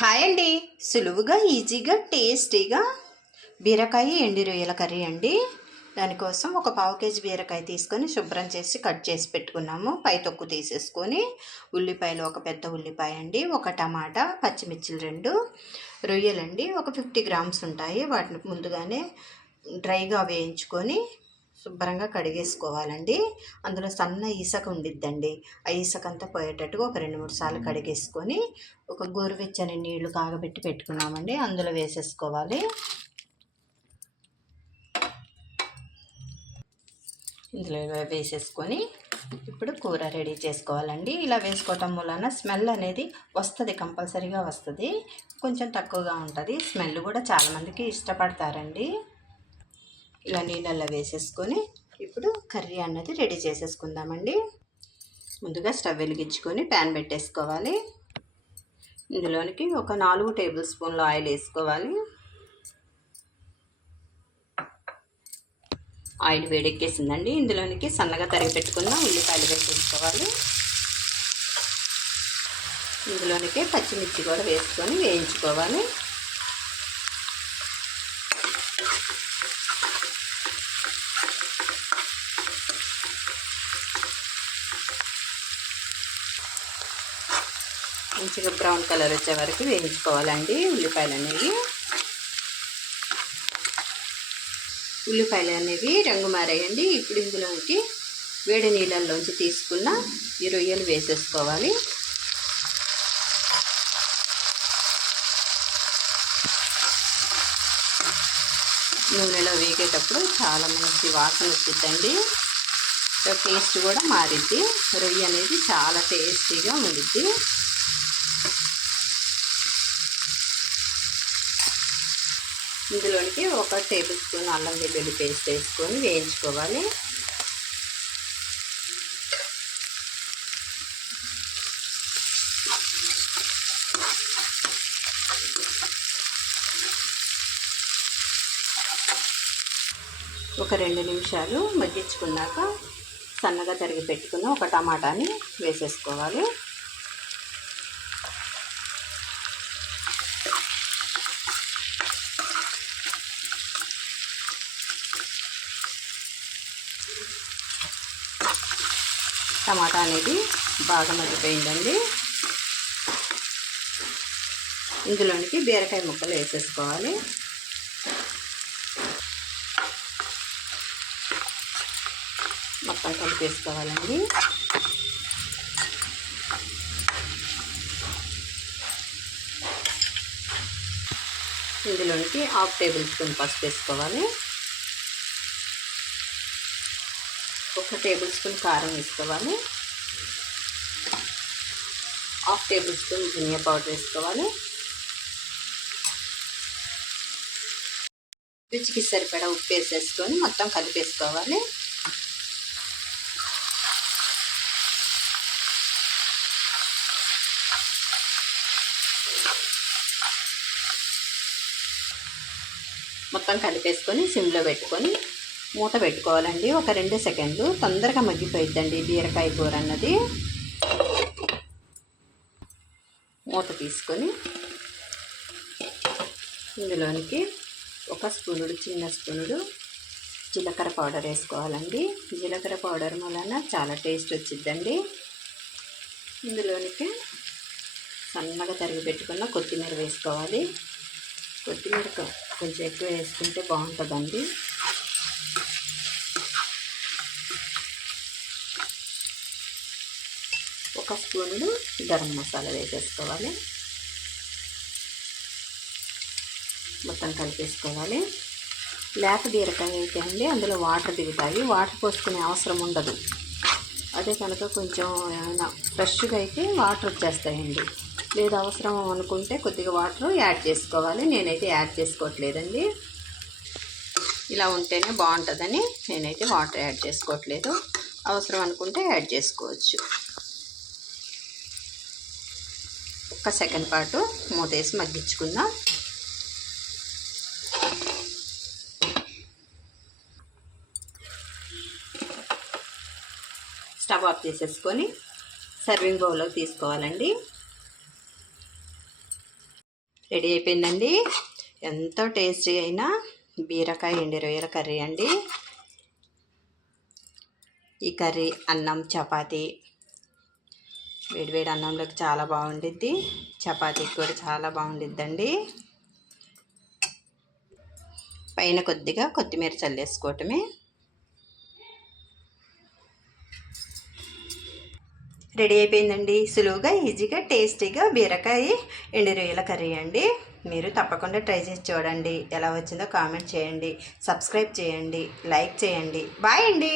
Hi అండి. సులువుగా ఈజీగా టేస్టీగా బీరకాయ ఎండి రొయ్యల కర్రీ అండి. దానికోసం ఒక పావు కేజీ బీరకాయ తీసుకొని శుభ్రం చేసి కట్ చేసి పెట్టుకున్నాము. పై తొక్కు తీసేసుకొని ఉల్లిపాయలు ఒక పెద్ద ఉల్లిపాయ అండి, ఒక టమాటా, పచ్చిమిర్చిలు 2, రొయ్యలండి ఒక 50 గ్రామ్స్ ఉంటాయి. వాటిని ముందుగానే డ్రైగా వేయించుకొని శుభ్రంగా కడిగేసుకోవాలండి. అందులో సన్న ఇసక ఉండిద్దండి. ఆ ఇసక అంతా పోయేటట్టుగా ఒక 2-3 సార్లు కడిగేసుకొని ఒక గోరువెచ్చని నీళ్లు కాగబెట్టి పెట్టుకున్నామండి, అందులో వేసేసుకోవాలి. ఇందులో వేసేసుకొని ఇప్పుడు కూర రెడీ చేసుకోవాలండి. ఇలా వేసుకోవటం వలన స్మెల్ అనేది వస్తుంది, కంపల్సరీగా వస్తుంది. కొంచెం తక్కువగా ఉంటుంది, స్మెల్ కూడా చాలామందికి ఇష్టపడతారండి. ఇలా నీళ్ళల్లో వేసేసుకొని ఇప్పుడు కర్రీ అన్నది రెడీ చేసేసుకుందామండి. ముందుగా స్టవ్ వెలిగించుకొని ప్యాన్ పెట్టేసుకోవాలి. ఇందులోనికి ఒక 4 టేబుల్ స్పూన్ల ఆయిల్ వేసుకోవాలి. ఆయిల్ వేడెక్కేసిందండి. ఇందులోనికి సన్నగా తరిగి పెట్టుకున్న ఉల్లిపాయలు వేసేసుకోవాలి. ఇందులోనికి పచ్చిమిర్చి కూడా వేసుకొని వేయించుకోవాలి. మంచిగా బ్రౌన్ కలర్ వచ్చే వరకు వేయించుకోవాలండి ఉల్లిపాయలు అనేవి రంగు మారాయండి. ఇప్పుడు ఇందులోకి వేడి నీళ్ళల్లోంచి తీసుకున్న ఈ రొయ్యలు వేసేసుకోవాలి. నూనెలో వేగేటప్పుడు చాలా మంచి వాసన వచ్చిందండి. టేస్ట్ కూడా మారిద్ది. రొయ్య అనేది చాలా టేస్టీగా ఉండిద్ది. ఇందులోనికి 1 టేబుల్ స్పూన్ అల్లం వెల్లుల్లి పేస్ట్ వేసుకొని వేయించుకోవాలి. ఒక 2 నిమిషాలు మగ్గించుకున్నాక సన్నగా తరిగి పెట్టుకున్న ఒక టమాటాని వేసేసుకోవాలి. టమాటా అనేది బాగా మగ్గిపోయిందండి. ఇందులోనికి బీరకాయ ముక్కలు వేసేసుకోవాలి. మొత్తం కలిపేసుకోవాలండి. ఇందులోనికి 1/2 టేబుల్ స్పూన్ పసుపు వేసుకోవాలి. 1 టేబుల్ స్పూన్ కారం వేసుకోవాలి. 1/2 టేబుల్ స్పూన్ ధనియా పౌడర్ వేసుకోవాలి. రుచికి సరిపడా ఉప్పు వేసేసుకొని మొత్తం కలిపేసుకోవాలి. మొత్తం కలిపేసుకొని సిమ్లో పెట్టుకొని మూత పెట్టుకోవాలండి. ఒక 2 సెకండ్లు తొందరగా మగ్గిపోయిద్దండి బీరకాయ కూర అన్నది. మూత తీసుకొని ఇందులోనికి చిన్న స్పూనుడు జీలకర్ర పౌడర్ వేసుకోవాలండి. జీలకర్ర పౌడర్ వలన చాలా టేస్ట్ వచ్చిద్దండి. ఇందులోనికి సన్నగా తరిగి పెట్టుకున్న కొత్తిమీర వేసుకోవాలి. కొత్తిమీర కొంచెం ఎక్కువ వేసుకుంటే బాగుంటుందండి. ఒక స్పూను గరం మసాలా వేసేసుకోవాలి. మొత్తం కలిపేసుకోవాలి. లేత బీరకాయ అయితే అండి అందులో వాటర్ దిగుతాయి, వాటర్ పోసుకునే అవసరం ఉండదు. అదే కనుక కొంచెం ఏమైనా ఫ్రెష్గా అయితే వాటర్ వచ్చేస్తాయండి. లేదు అవసరం అనుకుంటే కొద్దిగా వాటర్ యాడ్ చేసుకోవాలి. నేనైతే యాడ్ చేసుకోవట్లేదండి. ఇలా ఉంటేనే బాగుంటుందని నేనైతే వాటర్ యాడ్ చేసుకోవట్లేదు. అవసరం అనుకుంటే యాడ్ చేసుకోవచ్చు. 1 సెకండ్ పాటు మూతేసి మగ్గించుకుందాం. స్టవ్ ఆఫ్ చేసేసుకొని సర్వింగ్ బౌల్లోకి తీసుకోవాలండి. రెడీ అయిపోయిందండి. ఎంతో టేస్టీ అయిన బీరకాయ ఎండు రొయ్యల కర్రీ అండి. ఈ కర్రీ అన్నం, చపాతీ, వేడివేడి అన్నంలోకి చాలా బాగుండిద్ది. చపాతీకి కూడా చాలా బాగుండిద్దండి. పైన కొద్దిగా కొత్తిమీర చల్లేసుకోవటమే. రెడీ అయిపోయిందండి. సులువుగా, ఈజీగా, టేస్టీగా బీరకాయ ఎండు రొయ్యల కర్రీ అండి. మీరు తప్పకుండా ట్రై చేసి చూడండి. ఎలా వచ్చిందో కామెంట్ చేయండి, సబ్స్క్రైబ్ చేయండి, లైక్ చేయండి. బాయ్ అండి.